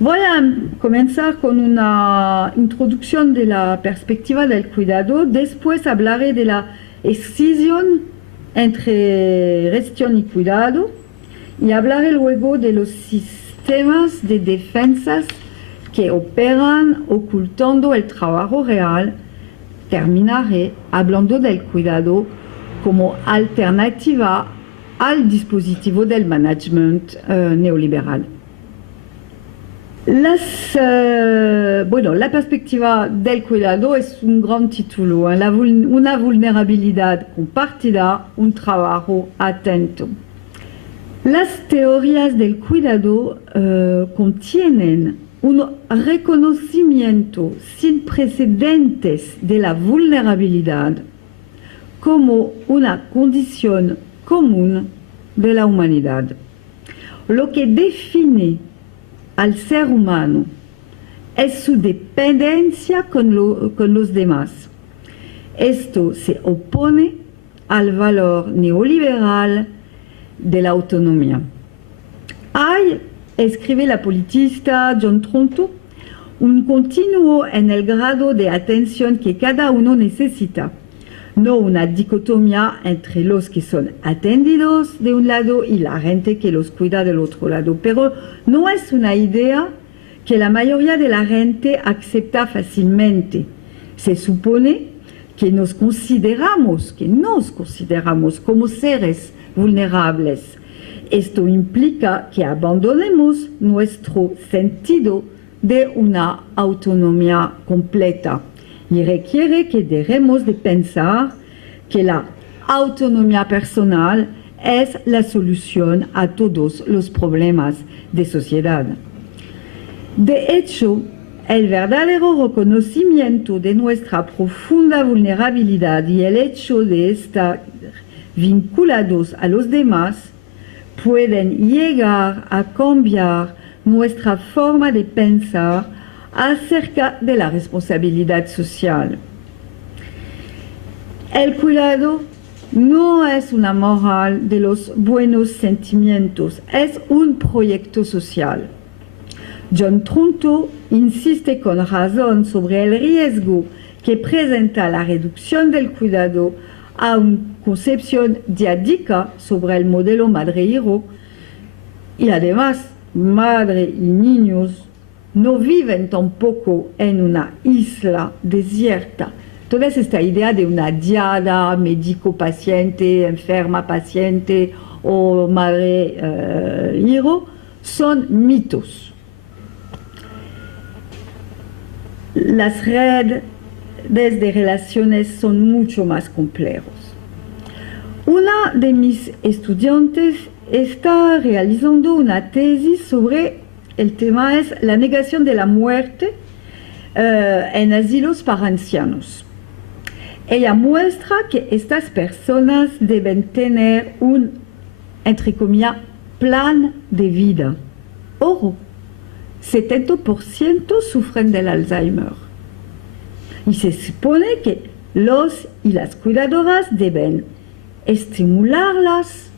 Voy a comenzar con una introducción de la perspectiva del cuidado, después hablaré de la escisión entre gestión y cuidado y hablaré luego de los sistemas de defensas que operan ocultando el trabajo real. Terminaré hablando del cuidado como alternativa al dispositivo del management neoliberal. La perspectiva del cuidado es un gran título, una vulnerabilidad compartida, un trabajo atento. Las teorías del cuidado contienen un reconocimiento sin precedentes de la vulnerabilidad como una condición común de la humanidad. Lo que define al ser humano es su dependencia con los demás. Esto se opone al valor neoliberal de la autonomía. Hay, escribe la politista John Tronto, un continuo en el grado de atención que cada uno necesita, no una dicotomía entre los que son atendidos de un lado y la gente que los cuida del otro lado, pero no es una idea que la mayoría de la gente acepta fácilmente. Se supone que nos consideramos como seres vulnerables. Esto implica que abandonemos nuestro sentido de una autonomía completa y requiere que dejemos de pensar que la autonomía personal es la solución a todos los problemas de sociedad. De hecho, el verdadero reconocimiento de nuestra profunda vulnerabilidad y el hecho de estar vinculados a los demás pueden llegar a cambiar nuestra forma de pensar acerca de la responsabilidad social. El cuidado no es una moral de los buenos sentimientos, es un proyecto social. John Tronto insiste con razón sobre el riesgo que presenta la reducción del cuidado a una concepción diádica sobre el modelo madre-hijo, y además madre y niños no viven tampoco en una isla desierta. Toda esta idea de una diada médico-paciente, enferma-paciente o madre-hijo son mitos. Las redes de relaciones son mucho más complejos. Una de mis estudiantes está realizando una tesis sobre el tema es la negación de la muerte en asilos para ancianos. Ella muestra que estas personas deben tener un, entre comillas, plan de vida. Ojo, 70% sufren del Alzheimer. Y se supone que los y las cuidadoras deben estimularlas,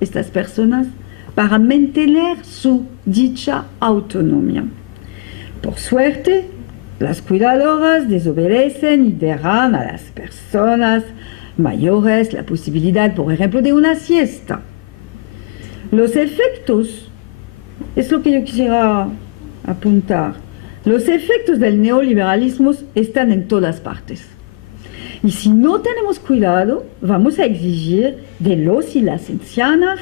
estas personas, para mantener su dicha autonomía. Por suerte, las cuidadoras desobedecen y dejan a las personas mayores la posibilidad, por ejemplo, de una siesta. Los efectos, es lo que yo quisiera apuntar, los efectos del neoliberalismo están en todas partes. Y si no tenemos cuidado, vamos a exigir de los y las ancianas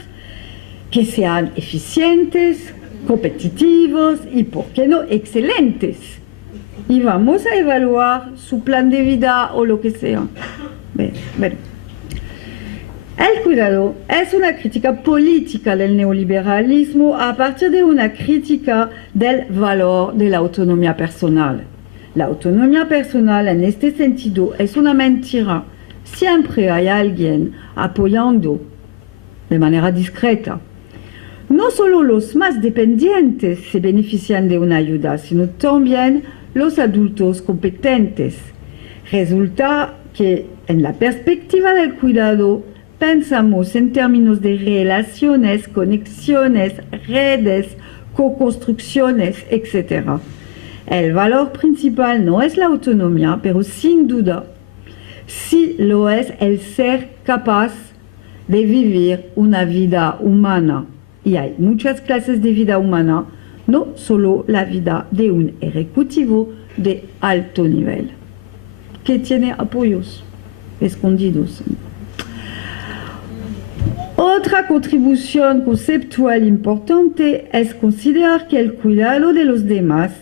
que sean eficientes, competitivos y, ¿por qué no?, excelentes. Y vamos a evaluar su plan de vida o lo que sea. Bueno. El cuidado es una crítica política del neoliberalismo a partir de una crítica del valor de la autonomía personal. La autonomía personal en este sentido es una mentira. Siempre hay alguien apoyando de manera discreta. No solo los más dependientes se benefician de una ayuda, sino también los adultos competentes. Resulta que en la perspectiva del cuidado pensamos en términos de relaciones, conexiones, redes, co-construcciones, etc. El valor principal no es la autonomía, pero sin duda sí lo es el ser capaz de vivir una vida humana. Y hay muchas clases de vida humana, no solo la vida de un ejecutivo de alto nivel, que tiene apoyos escondidos. Otra contribución conceptual importante es considerar que el cuidado de los demás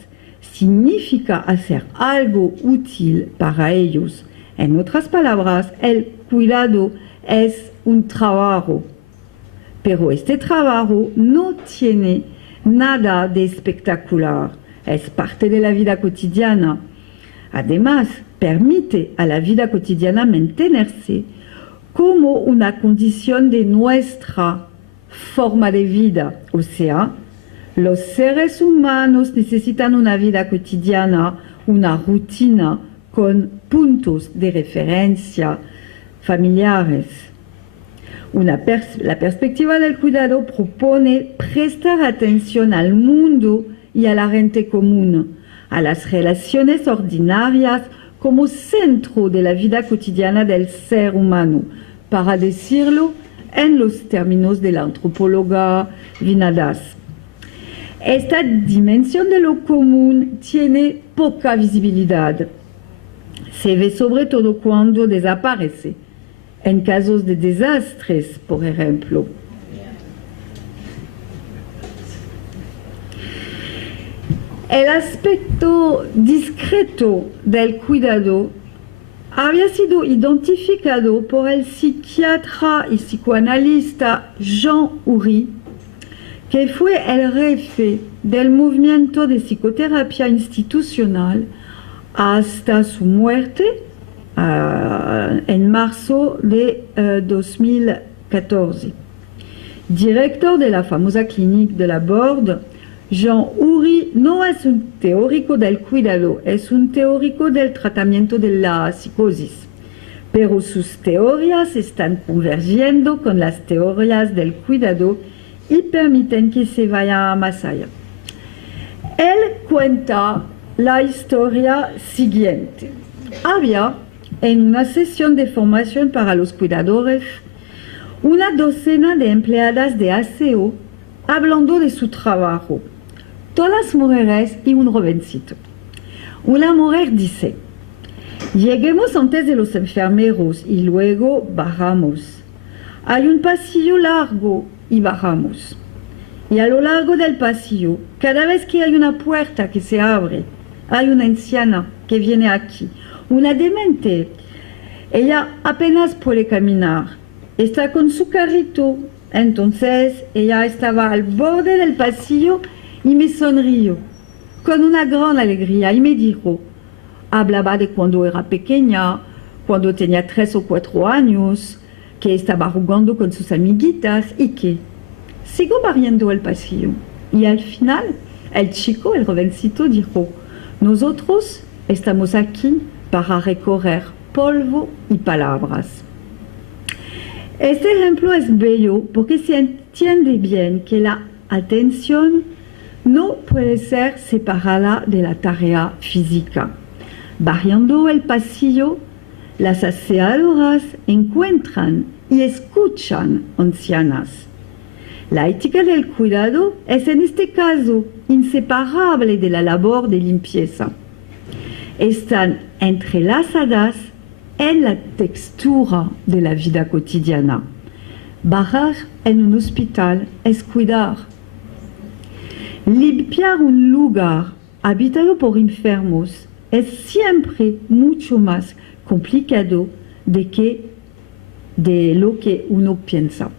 significa hacer algo útil para ellos. En otras palabras, el cuidado es un trabajo, pero este trabajo no tiene nada de espectacular, es parte de la vida cotidiana. Además, permite a la vida cotidiana mantenerse como una condición de nuestra forma de vida. O sea, los seres humanos necesitan una vida cotidiana, una rutina con puntos de referencia familiares. La perspectiva del cuidado propone prestar atención al mundo y a la gente común, a las relaciones ordinarias como centro de la vida cotidiana del ser humano, para decirlo en los términos de la antropóloga Vinadas. Esta dimensión de lo común tiene poca visibilidad. Se ve sobre todo cuando desaparece, en casos de desastres, por ejemplo. El aspecto discreto del cuidado había sido identificado por el psiquiatra y psicoanalista Jean Oury, que fue el jefe del movimiento de psicoterapia institucional hasta su muerte en marzo de 2014. Director de la famosa clínica de la Borde, Jean Oury no es un teórico del cuidado, es un teórico del tratamiento de la psicosis, pero sus teorías están convergiendo con las teorías del cuidado y permiten que se vaya más allá. Él cuenta la historia siguiente. Había en una sesión de formación para los cuidadores una docena de empleadas de aseo hablando de su trabajo. Todas mujeres y un jovencito. Una mujer dice: lleguemos antes de los enfermeros y luego bajamos. Hay un pasillo largo y bajamos. Y a lo largo del pasillo, cada vez que hay una puerta que se abre, hay una anciana que viene aquí, una demente. Ella apenas puede caminar, está con su carrito. Entonces ella estaba al borde del pasillo y me sonrió con una gran alegría y me dijo, hablaba de cuando era pequeña, cuando tenía 3 o 4 años, que estaba jugando con sus amiguitas y que sigo barriendo el pasillo. Y al final, el chico, el jovencito, dijo, nosotros estamos aquí para recorrer polvo y palabras. Este ejemplo es bello porque se entiende bien que la atención no puede ser separada de la tarea física. Barriendo el pasillo, las aseadoras encuentran y escuchan ancianas. La ética del cuidado es en este caso inseparable de la labor de limpieza. Están entrelazadas en la textura de la vida cotidiana. Barrar en un hospital es cuidar. Limpiar un lugar habitado por enfermos es siempre mucho más complicado de lo que uno piensa.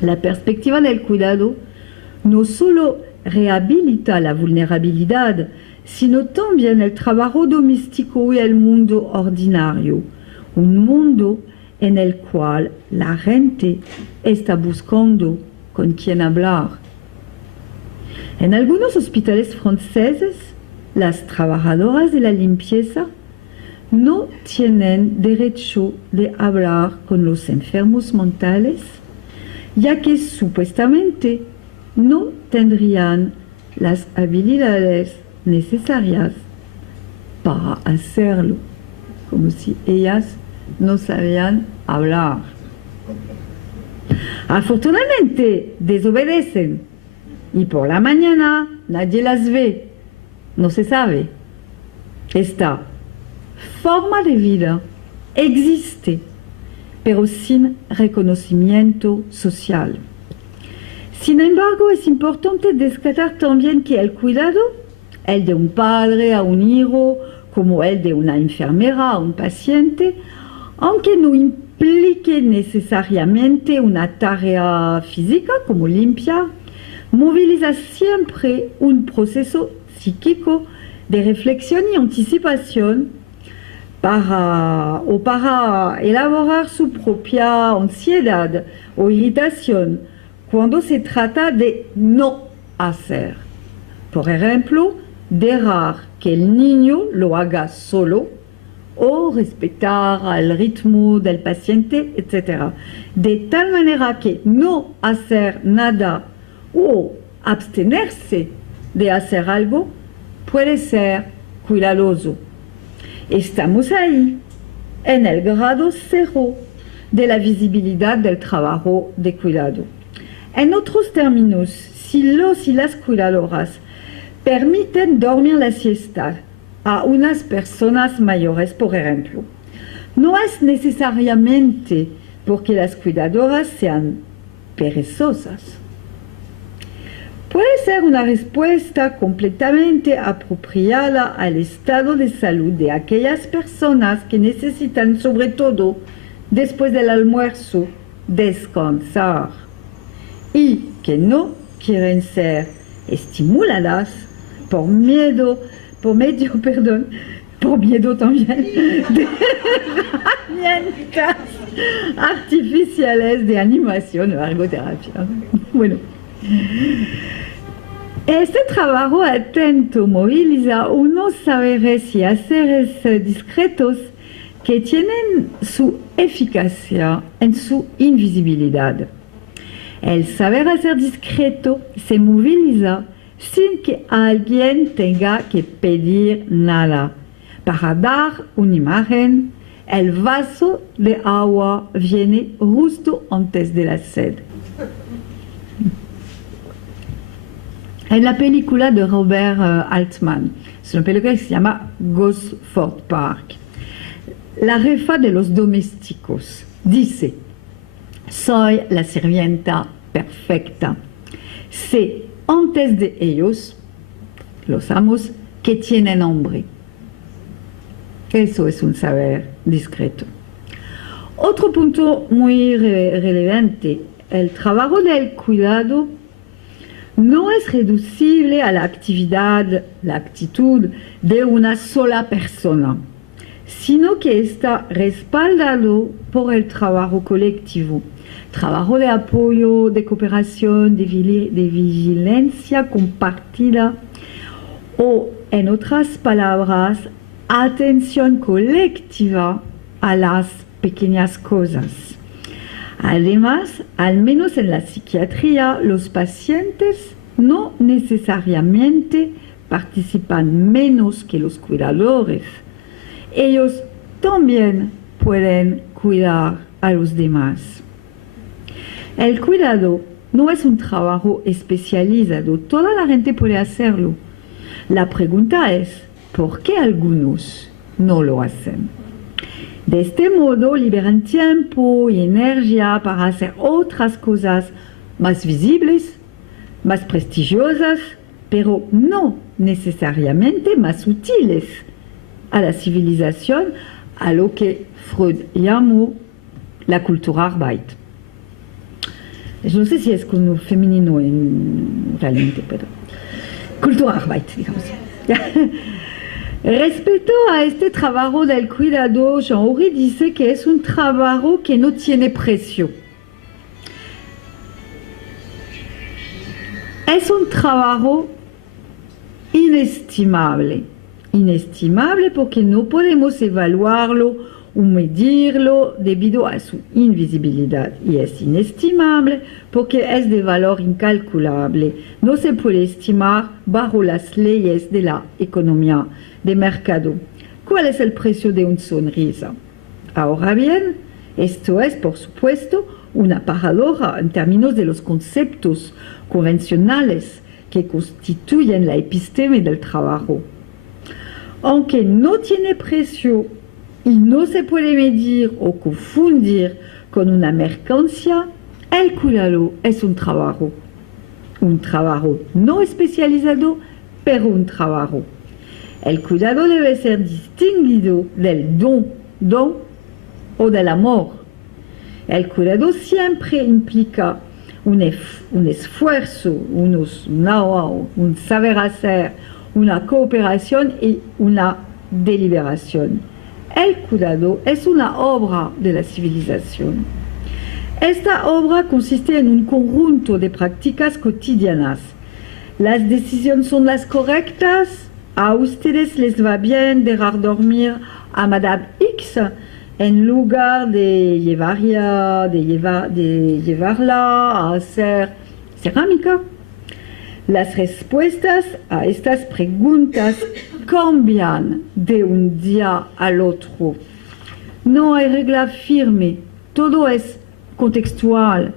La perspectiva del cuidado no solo rehabilita la vulnerabilidad, sino también el trabajo doméstico y el mundo ordinario, un mundo en el cual la gente está buscando con quién hablar. En algunos hospitales franceses, las trabajadoras de la limpieza no tienen derecho de hablar con los enfermos mentales, ya que supuestamente no tendrían las habilidades necesarias para hacerlo, como si ellas no sabían hablar. Afortunadamente desobedecen y por la mañana nadie las ve, no se sabe. Esta forma de vida existe, pero sin reconocimiento social. Sin embargo, es importante destacar también que el cuidado, el de un padre a un hijo, como el de una enfermera a un paciente, aunque no implique necesariamente una tarea física como limpiar, moviliza siempre un proceso psíquico de reflexión y anticipación para elaborar su propia ansiedad o irritación cuando se trata de no hacer. Por ejemplo, dejar que el niño lo haga solo o respetar el ritmo del paciente, etc. De tal manera que no hacer nada o abstenerse de hacer algo puede ser cuidadoso. Estamos ahí, en el grado cero de la visibilidad del trabajo de cuidado. En otros términos, si los y las cuidadoras permiten dormir la siesta a unas personas mayores, por ejemplo, no es necesariamente porque las cuidadoras sean perezosas. Puede ser una respuesta completamente apropiada al estado de salud de aquellas personas que necesitan, sobre todo después del almuerzo, descansar y que no quieren ser estimuladas por miedo también de herramientas artificiales de animación o ergoterapia. Bueno. Este trabajo atento moviliza unos saberes y haceres discretos que tienen su eficacia en su invisibilidad. El saber hacer discreto se moviliza sin que alguien tenga que pedir nada. Para dar una imagen, el vaso de agua viene justo antes de la sed. En la película de Robert Altman, es una película que se llama Gosford Park, la jefa de los domésticos dice: soy la sirvienta perfecta. Sé antes de ellos, los amos, que tienen hambre. Eso es un saber discreto. Otro punto muy relevante, el trabajo del cuidado no es reducible a la actividad, la actitud de una sola persona, sino que está respaldado por el trabajo colectivo, trabajo de apoyo, de cooperación, de vigilancia compartida o, en otras palabras, atención colectiva a las pequeñas cosas. Además, al menos en la psiquiatría, los pacientes no necesariamente participan menos que los cuidadores. Ellos también pueden cuidar a los demás. El cuidado no es un trabajo especializado, toda la gente puede hacerlo. La pregunta es, ¿por qué algunos no lo hacen? De este modo liberan tiempo y energía para hacer otras cosas más visibles, más prestigiosas, pero no necesariamente más útiles a la civilización, a lo que Freud llamó la Kulturarbeit. No sé si es con un femenino realmente, pero Kulturarbeit, digamos. Respecto a este trabajo del cuidado, Jean-Henri dice que es un trabajo que no tiene precio. Es un trabajo inestimable. Inestimable porque no podemos evaluarlo medirlo debido a su invisibilidad y es inestimable porque es de valor incalculable. No se puede estimar bajo las leyes de la economía de mercado. ¿Cuál es el precio de una sonrisa? Ahora bien, esto es, por supuesto, una paradoja en términos de los conceptos convencionales que constituyen la episteme del trabajo. Aunque no tiene precio y no se puede medir o confundir con una mercancía, el cuidado es un trabajo no especializado, pero un trabajo. El cuidado debe ser distinguido del don o del amor. El cuidado siempre implica un esfuerzo, un know-how, un saber hacer, una cooperación y una deliberación. El cuidado es una obra de la civilización. Esta obra consiste en un conjunto de prácticas cotidianas. Las decisiones son las correctas. A ustedes les va bien dejar dormir a Madame X en lugar de llevarla a hacer cerámica. Las respuestas a estas preguntas cambian de un día al otro. No hay regla firme, todo es contextual,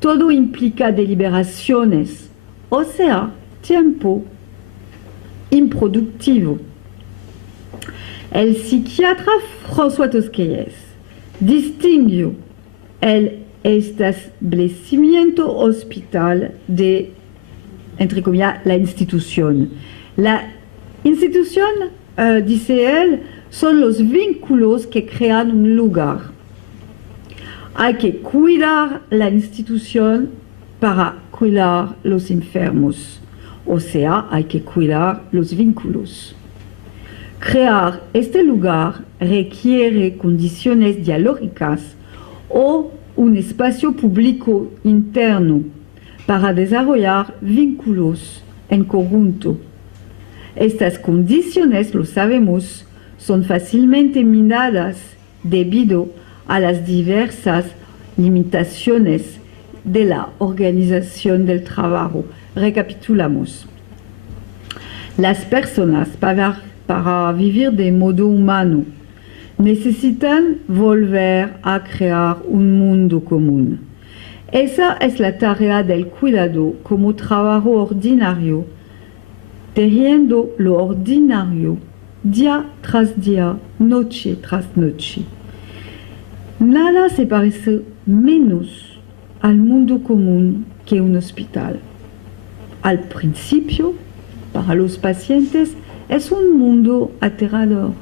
todo implica deliberaciones, o sea, tiempo improductivo. El psiquiatra François Tosquelles distinguió el establecimiento hospital de, entre comillas, la institución. La institución, dice él, son los vínculos que crean un lugar. Hay que cuidar la institución para cuidar los enfermos. O sea, hay que cuidar los vínculos. Crear este lugar requiere condiciones dialógicas o un espacio público interno para desarrollar vínculos en conjunto. Estas condiciones, lo sabemos, son fácilmente minadas debido a las diversas limitaciones de la organización del trabajo. Recapitulamos. Las personas para vivir de modo humano necesitan volver a crear un mundo común. Esa es la tarea del cuidado como trabajo ordinario, tejiendo lo ordinario día tras día, noche tras noche. Nada se parece menos al mundo común que un hospital. Al principio, para los pacientes, es un mundo aterrador.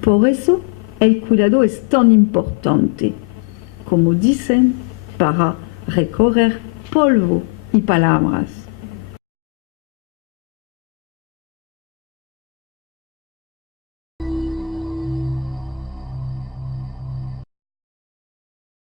Por eso, el cuidado es tan importante, como dicen, para recorrer polvo y palabras.